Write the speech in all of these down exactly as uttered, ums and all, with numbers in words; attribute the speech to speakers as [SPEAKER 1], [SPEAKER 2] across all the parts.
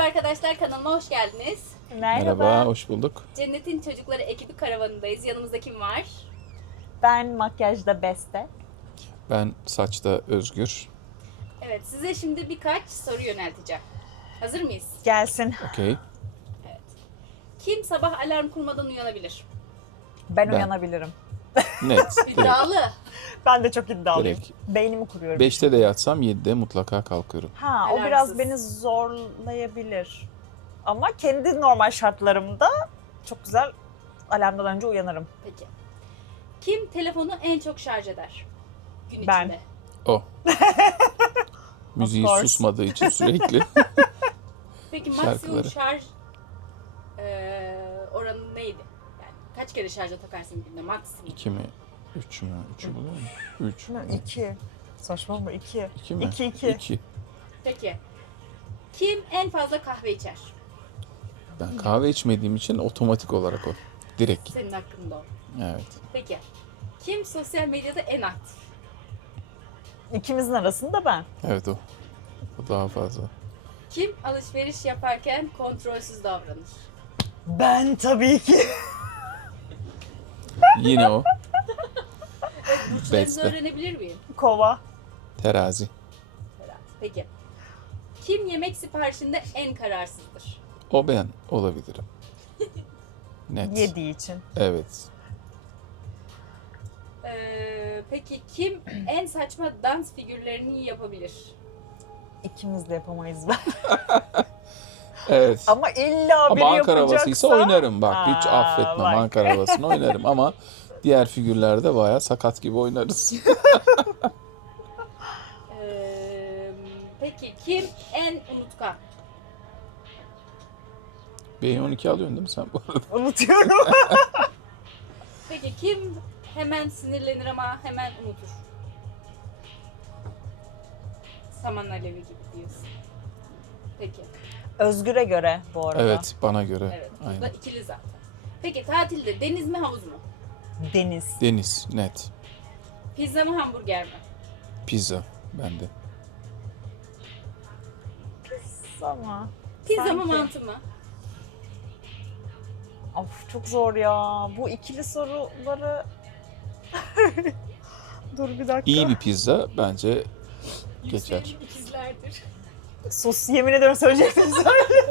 [SPEAKER 1] arkadaşlar, kanalıma hoş geldiniz.
[SPEAKER 2] Merhaba.
[SPEAKER 3] Merhaba, hoş bulduk.
[SPEAKER 1] Cennetin Çocukları ekibi karavanındayız. Yanımızda kim var?
[SPEAKER 2] Ben makyajda Beste.
[SPEAKER 3] Ben saçta Özgür.
[SPEAKER 1] Evet, size şimdi birkaç soru yönelteceğim. Hazır mıyız?
[SPEAKER 2] Gelsin.
[SPEAKER 3] Okey.
[SPEAKER 1] Kim sabah alarm kurmadan uyanabilir?
[SPEAKER 2] Ben,
[SPEAKER 3] Ben.
[SPEAKER 2] uyanabilirim.
[SPEAKER 3] Net. direkt.
[SPEAKER 1] İddialı.
[SPEAKER 2] Ben de çok iddialıyım.
[SPEAKER 3] Direkt.
[SPEAKER 2] Beynimi kuruyorum.
[SPEAKER 3] Beşte de yatsam yedide mutlaka kalkıyorum.
[SPEAKER 2] Ha, o
[SPEAKER 1] Alarmsız.
[SPEAKER 2] biraz beni zorlayabilir. Ama kendi normal şartlarımda çok güzel alarmdan önce uyanırım.
[SPEAKER 1] Peki. Kim telefonu en çok şarj eder? Gün
[SPEAKER 2] Ben.
[SPEAKER 1] içinde.
[SPEAKER 3] O. Müziği
[SPEAKER 2] course.
[SPEAKER 3] susmadığı için sürekli.
[SPEAKER 1] Peki maksimum
[SPEAKER 3] Şarkıları.
[SPEAKER 1] şarj eee oranı neydi? Yani kaç kere şarja takarsın günde maksimum?
[SPEAKER 3] İki mi? Üç mü? Üçü buluyor mu? Üç.
[SPEAKER 2] İki. Saçma mı? İki.
[SPEAKER 3] İki mi?
[SPEAKER 2] İki, iki.
[SPEAKER 3] İki.
[SPEAKER 1] Peki. Kim en fazla kahve içer?
[SPEAKER 3] Ben kahve içmediğim için otomatik olarak o. Direkt.
[SPEAKER 1] Senin hakkında o.
[SPEAKER 3] Evet.
[SPEAKER 1] Peki. Kim sosyal medyada en aktif?
[SPEAKER 2] İkimizin arasında ben.
[SPEAKER 3] Evet o. O daha fazla.
[SPEAKER 1] Kim alışveriş yaparken kontrolsüz davranır?
[SPEAKER 2] Ben tabii ki.
[SPEAKER 3] Yine o.
[SPEAKER 1] Burçlarınızı
[SPEAKER 3] Beste.
[SPEAKER 1] öğrenebilir miyim?
[SPEAKER 2] Kova.
[SPEAKER 3] Terazi.
[SPEAKER 1] Peki. Kim yemek siparişinde en kararsızdır?
[SPEAKER 3] O ben olabilirim. Net.
[SPEAKER 2] Yediği için.
[SPEAKER 3] Evet.
[SPEAKER 1] Ee, peki kim en saçma dans figürlerini yapabilir?
[SPEAKER 2] İkimiz de yapamayız ben.
[SPEAKER 3] Evet.
[SPEAKER 2] Ama illa
[SPEAKER 3] Ama
[SPEAKER 2] biri
[SPEAKER 3] Ankara
[SPEAKER 2] yapacaksa...
[SPEAKER 3] havasıysa oynarım bak. Hiç
[SPEAKER 2] Aa,
[SPEAKER 3] affetmem
[SPEAKER 2] bak.
[SPEAKER 3] Ankara havasını oynarım ama diğer figürlerde bayağı sakat gibi oynarız.
[SPEAKER 1] Ee, peki kim en unutkan?
[SPEAKER 3] B on iki alıyorsun değil mi sen bu arada?
[SPEAKER 2] Unutuyorum.
[SPEAKER 1] Peki kim hemen sinirlenir ama hemen unutur? Saman alevi gibi diyorsun. Peki.
[SPEAKER 2] Özgür'e göre bu arada.
[SPEAKER 3] Evet bana göre.
[SPEAKER 1] Evet. Bu da
[SPEAKER 3] Aynen.
[SPEAKER 1] ikili zaten. Peki tatilde deniz mi havuz mu?
[SPEAKER 2] Deniz.
[SPEAKER 3] Deniz net.
[SPEAKER 1] Pizza mı hamburger mi?
[SPEAKER 3] Pizza bende.
[SPEAKER 2] Ama
[SPEAKER 1] Pizza mı
[SPEAKER 2] sanki-
[SPEAKER 1] mantı mı?
[SPEAKER 2] Of çok zor ya. Bu ikili soruları... Dur bir dakika.
[SPEAKER 3] İyi bir pizza bence geçer.
[SPEAKER 1] Yükselin ikizlerdir.
[SPEAKER 2] Sus, yemin ederim söyleyecektim sana.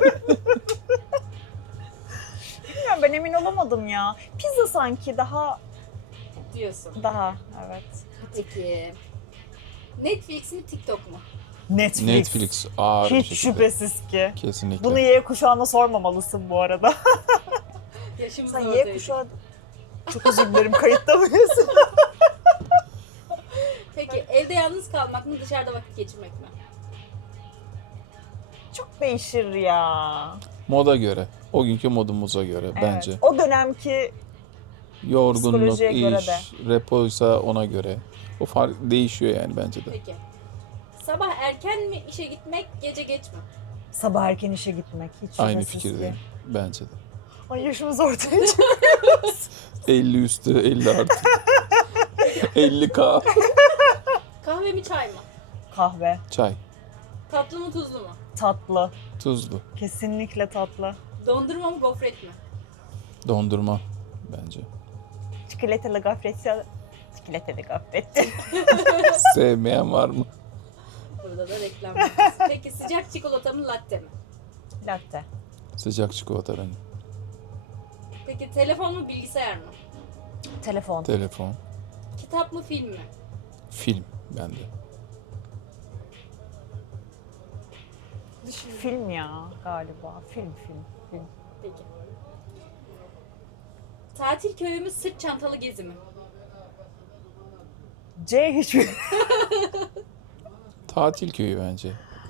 [SPEAKER 2] Bilmiyorum, ben emin olamadım ya. Pizza sanki daha...
[SPEAKER 1] Diyorsun.
[SPEAKER 2] Daha, evet.
[SPEAKER 1] Peki. Netflix mi TikTok mu?
[SPEAKER 2] Netflix.
[SPEAKER 3] Netflix ağır bir
[SPEAKER 2] Hiç
[SPEAKER 3] şekilde.
[SPEAKER 2] şüphesiz ki.
[SPEAKER 3] Kesinlikle.
[SPEAKER 2] Bunu Y kuşağına sormamalısın bu arada.
[SPEAKER 1] Yaşımız
[SPEAKER 2] Sen
[SPEAKER 1] ortaya
[SPEAKER 2] Y kuşağı... Çok özür dilerim, kayıtta mıyız?
[SPEAKER 1] Peki evde yalnız kalmak mı dışarıda vakit geçirmek mi?
[SPEAKER 2] Çok değişir ya.
[SPEAKER 3] Moda göre. O günkü modumuza göre
[SPEAKER 2] Evet.
[SPEAKER 3] bence.
[SPEAKER 2] O dönemki
[SPEAKER 3] Yorgunluk,
[SPEAKER 2] Psikolojiye göre
[SPEAKER 3] iş,
[SPEAKER 2] de.
[SPEAKER 3] repoysa ona göre. O fark değişiyor yani bence de.
[SPEAKER 1] Peki. Sabah erken mi işe gitmek, gece geç mi?
[SPEAKER 2] sabah erken işe gitmek hiç
[SPEAKER 3] Aynı
[SPEAKER 2] şüphesiz ki.
[SPEAKER 3] fikirdeyim. Bence de.
[SPEAKER 2] Ay yaşımız ortaya çıktı.
[SPEAKER 3] elli üstü, elli artı. elli K.
[SPEAKER 1] Kahve mi çay mı?
[SPEAKER 2] Kahve,
[SPEAKER 3] Çay.
[SPEAKER 1] Tatlı mı tuzlu mu?
[SPEAKER 2] tatlı.
[SPEAKER 3] Tuzlu.
[SPEAKER 2] Kesinlikle tatlı.
[SPEAKER 1] Dondurma mı gofret mi?
[SPEAKER 3] Dondurma bence.
[SPEAKER 2] Çikolatalı gofret. Çikolatalı gofret.
[SPEAKER 3] Sevmeyen var mı?
[SPEAKER 1] Burada da reklam yapıyoruz. Peki sıcak çikolata mı latte mi?
[SPEAKER 2] Latte.
[SPEAKER 3] Sıcak çikolata benim.
[SPEAKER 1] Peki telefon mu bilgisayar mı?
[SPEAKER 2] Telefon.
[SPEAKER 3] Telefon.
[SPEAKER 1] Kitap mı film mi?
[SPEAKER 3] Film bende.
[SPEAKER 2] Film ya galiba. Film film film.
[SPEAKER 1] Peki. Tatil köyü mü sırt çantalı gezi mi?
[SPEAKER 2] C hiçbir...
[SPEAKER 3] Tatil köyü bence.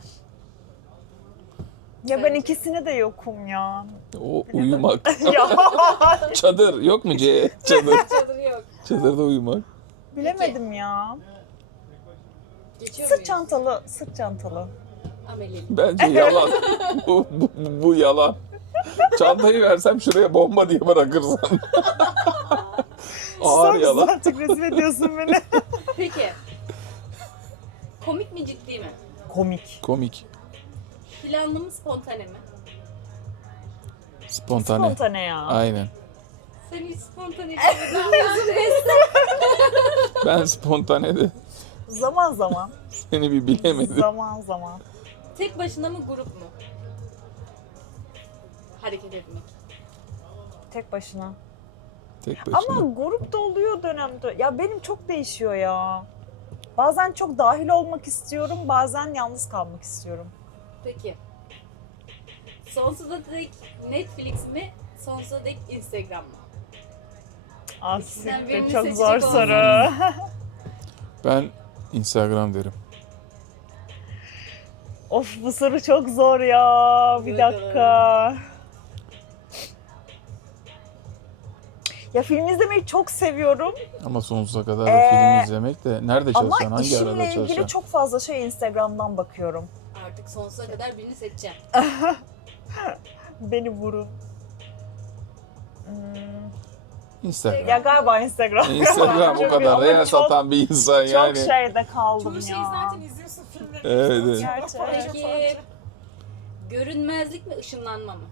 [SPEAKER 2] ya ben ikisine de yokum ya.
[SPEAKER 3] O uyumak.
[SPEAKER 2] ya
[SPEAKER 3] Çadır yok mu C? Çadır.
[SPEAKER 1] Çadır yok.
[SPEAKER 3] Çadırda uyumak.
[SPEAKER 2] bilemedim ya.
[SPEAKER 1] Geçiyor
[SPEAKER 2] Sırt
[SPEAKER 1] muyuz?
[SPEAKER 2] çantalı, sırt çantalı.
[SPEAKER 1] Ameliyat.
[SPEAKER 3] Bence yalan. bu, bu, bu yalan. Çantayı versem şuraya bomba diye bırakırsın. Ağır
[SPEAKER 2] Sus,
[SPEAKER 3] yalan.
[SPEAKER 2] artık rezil ediyorsun beni.
[SPEAKER 1] Peki. Komik mi ciddi mi?
[SPEAKER 2] Komik.
[SPEAKER 3] Komik.
[SPEAKER 1] Planlı mı spontane mi?
[SPEAKER 3] Spontane.
[SPEAKER 2] Spontane ya.
[SPEAKER 3] Aynen.
[SPEAKER 1] Sen hiç spontane kalmıyorsun resmen.
[SPEAKER 3] Ben spontane de
[SPEAKER 2] Zaman zaman.
[SPEAKER 3] seni bir bilemedim.
[SPEAKER 2] zaman zaman.
[SPEAKER 1] Tek başına mı grup mu? Hareket etmek.
[SPEAKER 2] Tek başına.
[SPEAKER 3] Tek başına.
[SPEAKER 2] Ama grup da oluyor dönemde. Ya benim çok değişiyor ya. Bazen çok dahil olmak istiyorum, bazen yalnız kalmak istiyorum.
[SPEAKER 1] Peki. Sonsuza dek Netflix mi? Sonsuza dek Instagram mı?
[SPEAKER 2] Ah
[SPEAKER 1] İkisinden
[SPEAKER 2] siktir,
[SPEAKER 1] birini
[SPEAKER 2] çok
[SPEAKER 1] seçecek
[SPEAKER 2] zor
[SPEAKER 1] olsan.
[SPEAKER 2] soru.
[SPEAKER 3] Ben Instagram derim.
[SPEAKER 2] Of bu soru çok zor ya. Bir
[SPEAKER 1] Evet,
[SPEAKER 2] dakika. Ya film izlemeyi çok seviyorum
[SPEAKER 3] Ama sonsuza kadar da
[SPEAKER 2] Ee,
[SPEAKER 3] film izlemek de nerede
[SPEAKER 2] ama
[SPEAKER 3] çalışsan, hangi arada
[SPEAKER 2] işimle ilgili
[SPEAKER 3] çalışsan?
[SPEAKER 2] çok fazla şey Instagram'dan bakıyorum.
[SPEAKER 1] Artık sonsuza kadar birini seçeceğim.
[SPEAKER 2] Beni vurun. Hmm,
[SPEAKER 3] Instagram.
[SPEAKER 2] ya galiba Instagram.
[SPEAKER 3] Instagram o
[SPEAKER 2] Çok-
[SPEAKER 3] kadar
[SPEAKER 2] ama
[SPEAKER 3] real
[SPEAKER 2] çok-
[SPEAKER 3] satan bir insan
[SPEAKER 2] Çok
[SPEAKER 3] yani.
[SPEAKER 2] şeyde kaldım
[SPEAKER 4] Çoğu
[SPEAKER 2] ya.
[SPEAKER 4] şeyi zaten izliyorsun filmleri.
[SPEAKER 3] Evet, evet.
[SPEAKER 2] Gerçi evet.
[SPEAKER 1] Peki görünmezlik mi ışınlanma mı?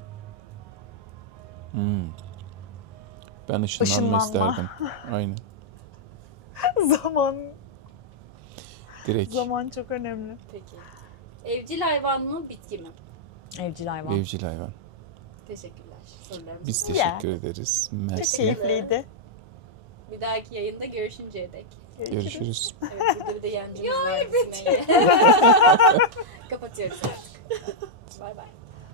[SPEAKER 3] Hmm. Ben ışınlanma
[SPEAKER 2] Işınlanma.
[SPEAKER 3] isterdim. Aynen.
[SPEAKER 2] Zaman
[SPEAKER 3] Direkt.
[SPEAKER 2] zaman çok önemli.
[SPEAKER 1] Peki. Evcil hayvan mı bitki mi?
[SPEAKER 2] Evcil hayvan.
[SPEAKER 3] Evcil hayvan.
[SPEAKER 1] Teşekkürler. Sorularımız.
[SPEAKER 3] Biz
[SPEAKER 1] bu.
[SPEAKER 3] teşekkür ederiz. Mersi.
[SPEAKER 2] Keyifliydi.
[SPEAKER 1] Bir dahaki yayında görüşünceye dek.
[SPEAKER 3] Görüşürüz.
[SPEAKER 1] Evet, burada bir de yancımız var. Sümeyye. Kapatıyoruz artık. Bay bay.